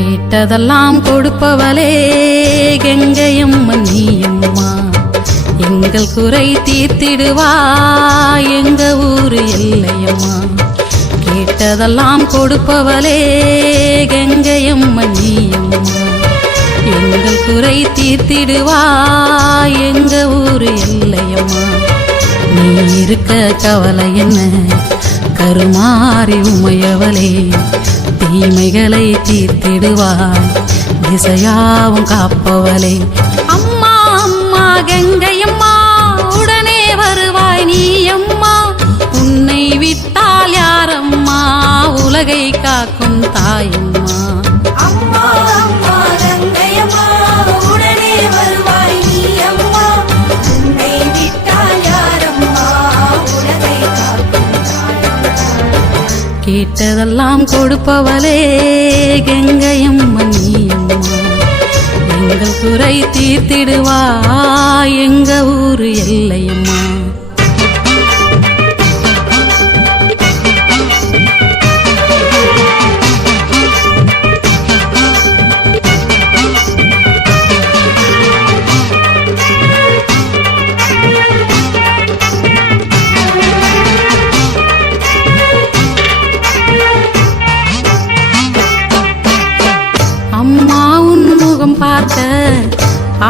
கேட்டதெல்லாம் கொடுப்பவளே கங்கையம்மன் நீயம்மா, எங்கள் குறை தீர்த்திடுவா எங்க ஊரு எல்லையம்மா. கேட்டதெல்லாம் கொடுப்பவளே கங்கையம்மன் நீயம்மா, எங்கள் குறை தீர்த்திடுவா எங்க ஊரு எல்லையம்மா. நீ இருக்க கவலை என்ன கருமாறி உமையவளே, தீமைகளை தீர்த்திடுவாய் திசையாவும் காப்பவளே. அம்மா அம்மா கங்கையம்மா உடனே வருவாய் நீ அம்மா, உன்னை விட்டால் யாரம்மா உலகை காக்கும் தாயம்மா. அம்மா அம்மா கங்கையம்மா உடனே வருவாய் நீ அம்மா, உன்னை விட்டால் யாரம்மா உலகை காக்கும் தாயம்மா. கேட்டதெல்லாம் கொடுப்பவளே கங்கையம்மன் நீயம்மா, எங்கள் குறை தீர்த்திடுவா எங்க ஊரு எல்லையம்மா. அம்மா உன் முகம் பார்க்க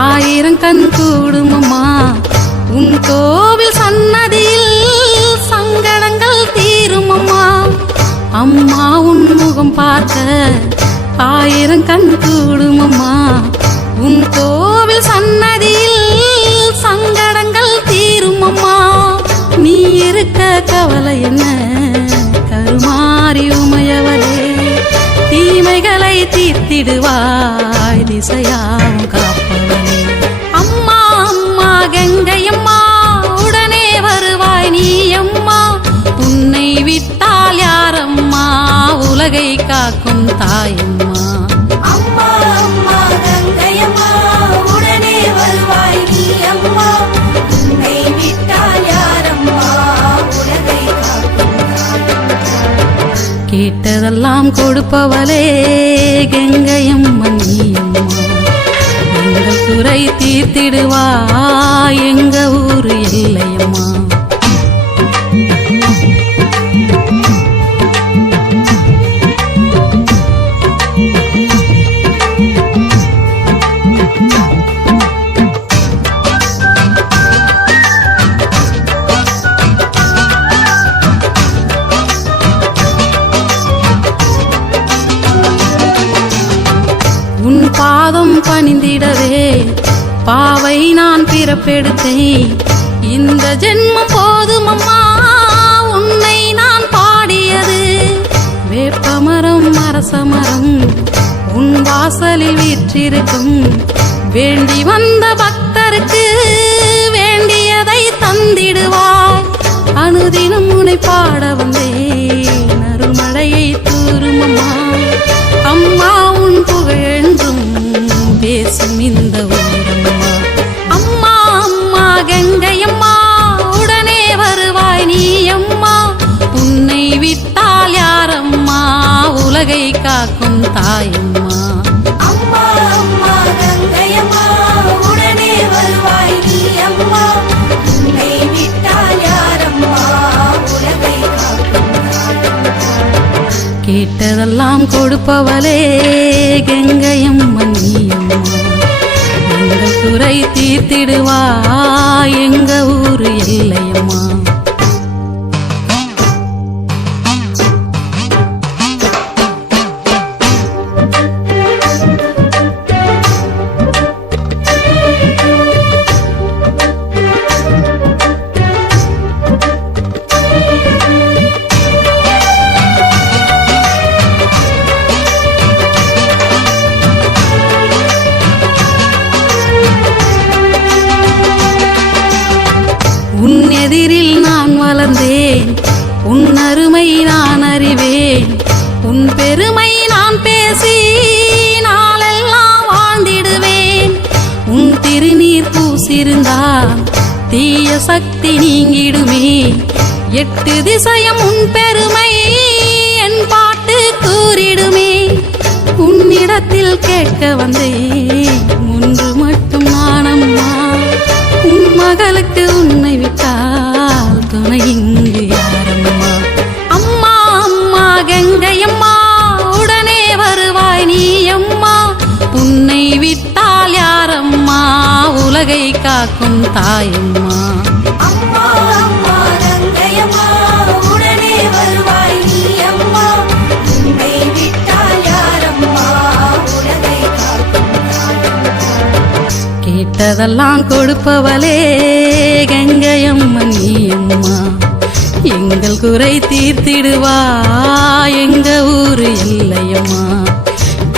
ஆயிரம் கண் கூடுமம்மா, உன் கோவில் சன்னதியில் சங்கடங்கள் தீருமம்மா. அம்மா உன் முகம் பார்க்க ஆயிரம் கண் கூடுமம்மா, உன் கோவில் சன்னதியில் சங்கடங்கள் தீருமம்மா. நீ இருக்க கவலை என்ன கருமாறி உமையவளே, தீமைகளை தீர்த்திடுவாய் திசையாவும் காப்பவளே. அம்மா அம்மா கங்கையம்மா உடனே வருவாய் நீ அம்மா, உன்னை விட்டால் யாரம்மா உலகை காக்கும் தாயம்மா. அம்மா அம்மா கங்கையம்மா உடனே வருவாய் நீ அம்மா, உன்னை விட்டால் யாரம்மா உலகை காக்கும் தாயம்மா. கேட்டதெல்லாம் கொடுப்பவளே கங்கையம்மன் நீயம்மா, எங்கள் குறை தீர்த்திடுவா எங்க ஊரு எல்லையம்மா. உன் பாதம் பணிந்திடவே பாவை நான் பிறப்பெடுத்தேன், இந்த ஜென்மம் போதுமம்மா உன்னை நான் பாடியது. வேப்பமரம் அரசமரம் உன் வாசலில் வீற்றிருக்கும், வேண்டி வந்த பக்தருக்கு வேண்டியதை தந்திடுவாய். அனுதினம் உன்னை பாட வந்தேன் அருள்மழையை தூருமம்மா, அம்மா உன் புகழென்றும் பேசும் இந்த ஊரம்மா. அம்மா அம்மா கங்கையம்மா உடனே வருவாய் நீ அம்மா, உன்னை விட்டால் யாரம்மா உலகை காக்கும் தாயம்மா. அம்மா அம்மா கங்கையம்மா உடனே வருவாய் நீ அம்மா, உன்னை விட்டால் யாரம்மா உலகை காக்கும் தாயம்மா. கேட்டதெல்லாம் கொடுப்பவளே கங்கையம்மன் நீயம்மா, எங்கள் குறை தீர்த்திடுவா எங்க ஊரு எல்லையம்மா. உன் எதிரில் நான் வளர்ந்தேன், உன் அருமை நான் அறிவேன், உன் பெருமை நான் பேசி நாளெல்லாம் வாழ்ந்திடுவேன். உன் திருநீர் பூசிருந்தால் தீய சக்தி நீங்கிடுமே, 8 திசையும் உன் பெருமை என் பாட்டு கூறிடுமே. உன் உன்னிடத்தில் கேட்க வந்தேன் ஒன்று மட்டும் நானம்மா, உன் மகளுக்கு உன்னை விட்டால் துணை இங்கு யாரம்மா? அம்மா அம்மா கங்கையம்மா உடனே வருவாய் நீ அம்மா, உன்னை விட்டால் யாரம்மா உலகை காக்கும் தாயம்மா. அம்மா அம்மா கங்கையம்மா உடனே வருவாய் நீ அம்மா, உன்னை விட்டால் யாரம்மா உலகை காக்கும் தாயம்மா. கேட்டதெல்லாம் கொடுப்பவளே கங்கையம்மா நீ அம்மா, எங்கள் குறை தீர்த்திடுவா எங்க ஊரு எல்லையம்மா.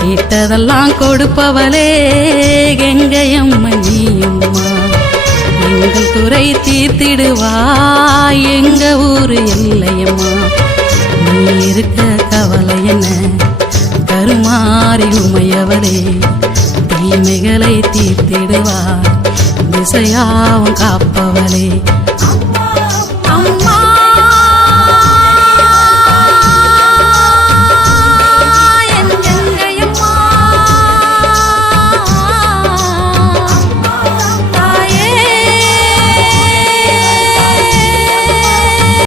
கேட்டதெல்லாம் கொடுப்பவளே கங்கையம்மா நீ அம்மா, எங்கள் குறை தீர்த்திடுவா எங்க ஊரு எல்லையம்மா. நீ இருக்க கவலை என்ன கருமாறி உமையவளே, தீமைகளை தீர்த்திடுவா திசையாவும் காப்பவளே. அம்மா அம்மா